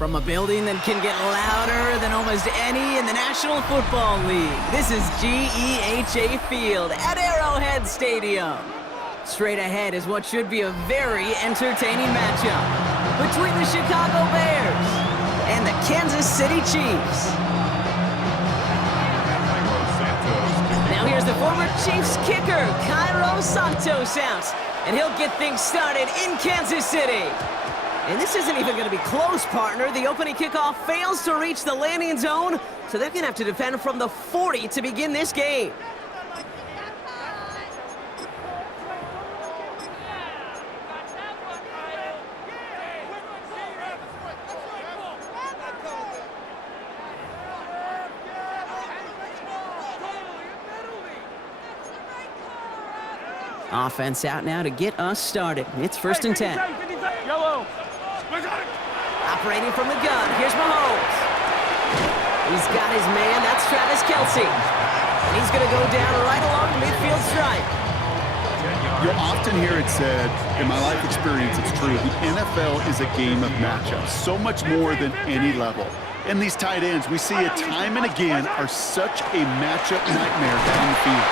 From a building that can get louder than almost any in the National Football League, this is GEHA Field at Arrowhead Stadium. Straight ahead is what should be a very entertaining matchup between the Chicago Bears and the Kansas City Chiefs. Now here's the former Chiefs kicker, Cairo Santos out, and he'll get things started in Kansas City. And this isn't even going to be close, partner. The opening kickoff fails to reach the landing zone, so they're going to have to defend from the 40 to begin this game. Offense out now to get us started. It's 1st and 10. Operating from the gun, here's Mahomes. He's got his man, that's Travis Kelce. And he's going to go down right along the midfield stripe. You'll often hear it said, in my life experience it's true, the NFL is a game of matchups, so much more than any level. And these tight ends, we see it time and again, are such a matchup nightmare down the field.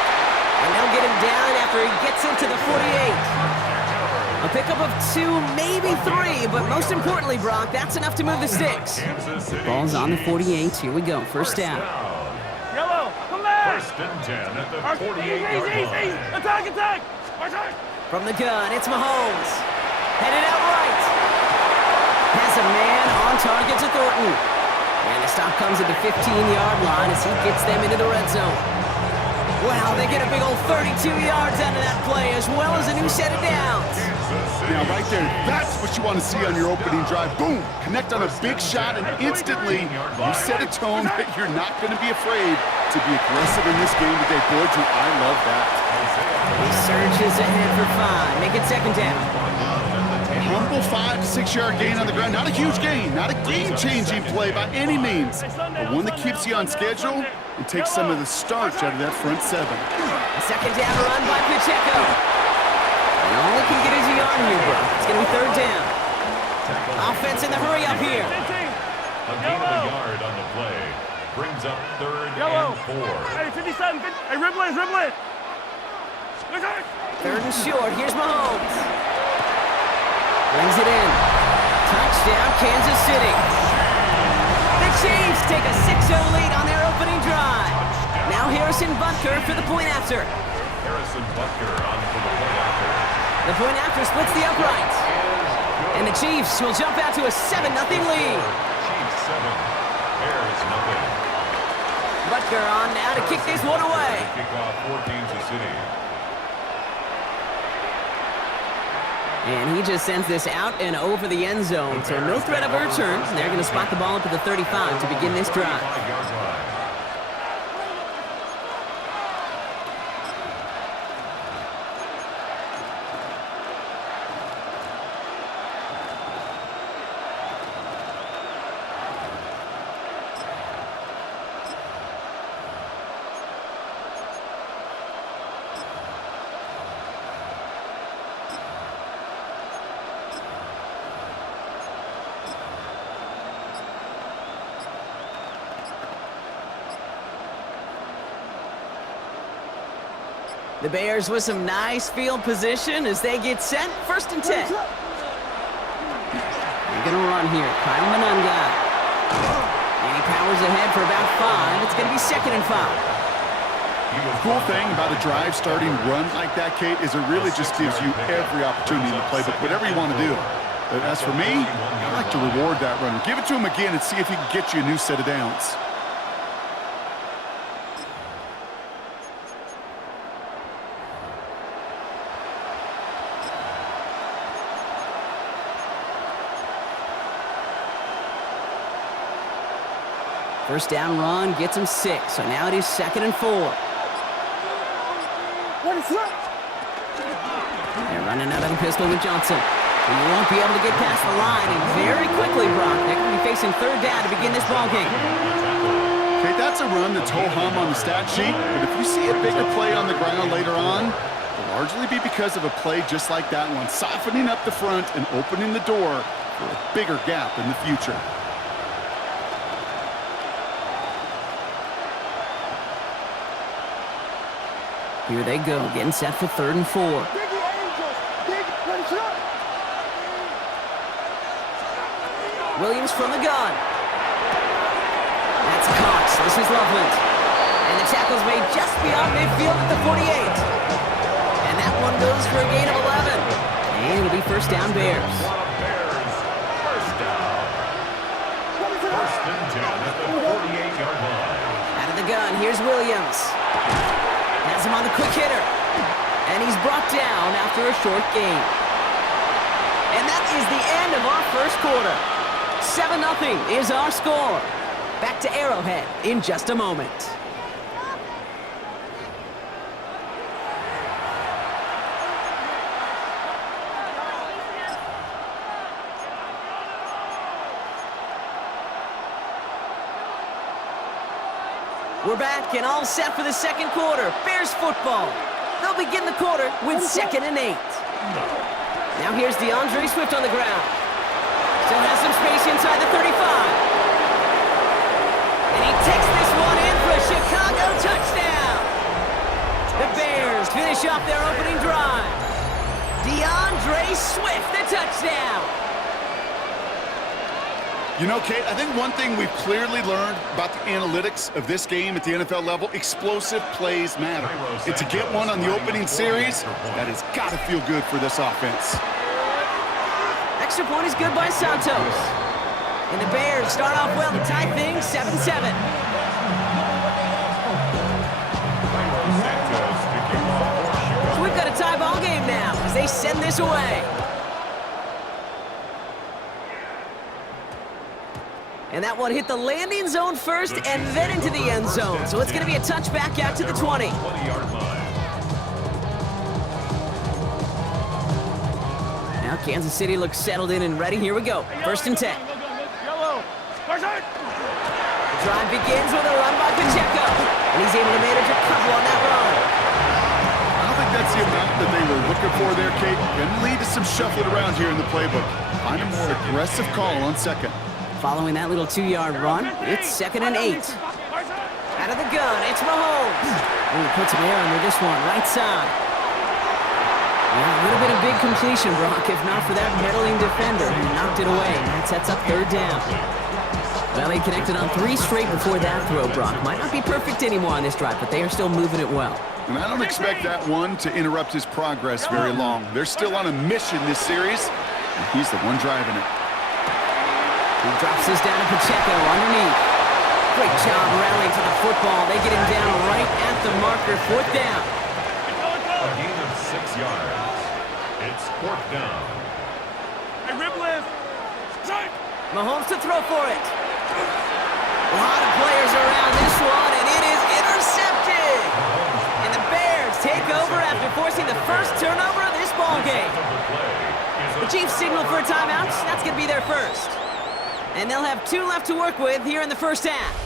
And they'll get him down after he gets into the 48. A pickup of 2, maybe 3, but most importantly, Brock, that's enough to move the sticks. Ball's on the 48. Here we go. First down. Yellow, come back. 1st and 10 at the 48-yard line. Attack. From the gun, it's Mahomes. Headed out right. Has a man on target to Thornton. And the stop comes at the 15-yard line as he gets them into the red zone. Wow, they get a big old 32 yards out of that play, as well as a new set of downs. Now, right there, that's what you want to see on your opening drive. Boom! Connect on a big shot, and instantly you set a tone that you're not going to be afraid to be aggressive in this game today. Boy, do I love that. He surges ahead for 5. Make it 2nd down. Humble 5 to 6 yard gain on the ground. Not a huge gain, not a game-changing play by any means, but one that keeps you on schedule and takes some of the starch out of that front 7. A 2nd down run by Pacheco. And all he can get is a yard here, bro. It's going to be 3rd down. Offense in the hurry up here. A gain of a yard on the play brings up 3rd and 4. Hey, 57, hey, dribble it. 3rd and short. Here's Mahomes. Brings it in. Touchdown, Kansas City. The Chiefs take a 6-0 lead on their opening drive. Now Harrison Butker for the point after. Harrison Butker on for the point after. The point after splits the upright. And the Chiefs will jump out to a 7-0 lead. Chiefs 7, Bears nothing. Butker on now to kick this one away. Kickoff for Kansas City. And he just sends this out and over the end zone, so no threat of a return. They're going to spot the ball up at the 35 to begin this drive. 5-yard line. The Bears with some nice field position as they get set. 1st and 10. They're going to run here. Kyle Manunga. And he powers ahead for about 5. It's going to be 2nd and 5. The cool thing about a drive starting run like that, Kate, is it really just gives you every opportunity to play, but whatever you want to do. But as for me, I like to reward that runner. Give it to him again and see if he can get you a new set of downs. First down run gets him 6, so now it is 2nd and 4. They're running out of the pistol with Johnson. He won't be able to get past the line, and very quickly, Brock, they're going to be facing 3rd down to begin this ballgame. Okay, that's a run that's ho-hum on the stat sheet, but if you see a bigger play on the ground later on, it'll largely be because of a play just like that one, softening up the front and opening the door for a bigger gap in the future. Here they go, getting set for 3rd and 4. Williams from the gun. That's Cox. This is Loveland. And the tackle's made just beyond midfield at the 48. And that one goes for a gain of 11. And it'll be first down Bears. First down. First and 10 at the 48-yard line. Out of the gun, here's Williams. Has him on the quick hitter. And he's brought down after a short gain. And that is the end of our first quarter. 7-0 is our score. Back to Arrowhead in just a moment. We're back and all set for the second quarter. Bears football. They'll begin the quarter with 2nd and 8. Now here's DeAndre Swift on the ground. Still has some space inside the 35. And he takes this one in for a Chicago touchdown. The Bears finish off their opening drive. DeAndre Swift, the touchdown. You know, Kate, I think one thing we've clearly learned about the analytics of this game at the NFL level, explosive plays matter. And to get one on the opening series, that has got to feel good for this offense. Extra point is good by Santos. And the Bears start off well to tie things 7-7. So we've got a tie ball game now as they send this away. And that one hit the landing zone first and then into the end zone. So it's going to be a touchback out to the 20. Now Kansas City looks settled in and ready. Here we go. 1st and 10. Yellow. Far side. The drive begins with a run by Pacheco. And he's able to manage a couple on that run. I don't think that's the amount that they were looking for there, Kate. And lead to some shuffling around here in the playbook. Find a more aggressive call on 2nd. Following that little 2-yard run, it's 2nd and 8. Out of the gun, it's Mahomes. And he puts him air under this one, right side. Yeah, a little bit of big completion, Brock, if not for that meddling defender who knocked it away. And that sets up 3rd down. Well, they connected on 3 straight before that throw, Brock. Might not be perfect anymore on this drive, but they are still moving it well. And I don't expect that one to interrupt his progress very long. They're still on a mission this series, and he's the one driving it. He drops this down to Pacheco underneath. Great job rallying to the football. They get him down right at the marker. 4th down. A gain of 6 yards. It's 4th down. Hey, rib lift. Side. Mahomes to throw for it. A lot of players around this one, and it is intercepted. And the Bears take over after forcing the first turnover of this ball game. The Chiefs signal for a timeout. That's going to be their first. And they'll have 2 left to work with here in the first half.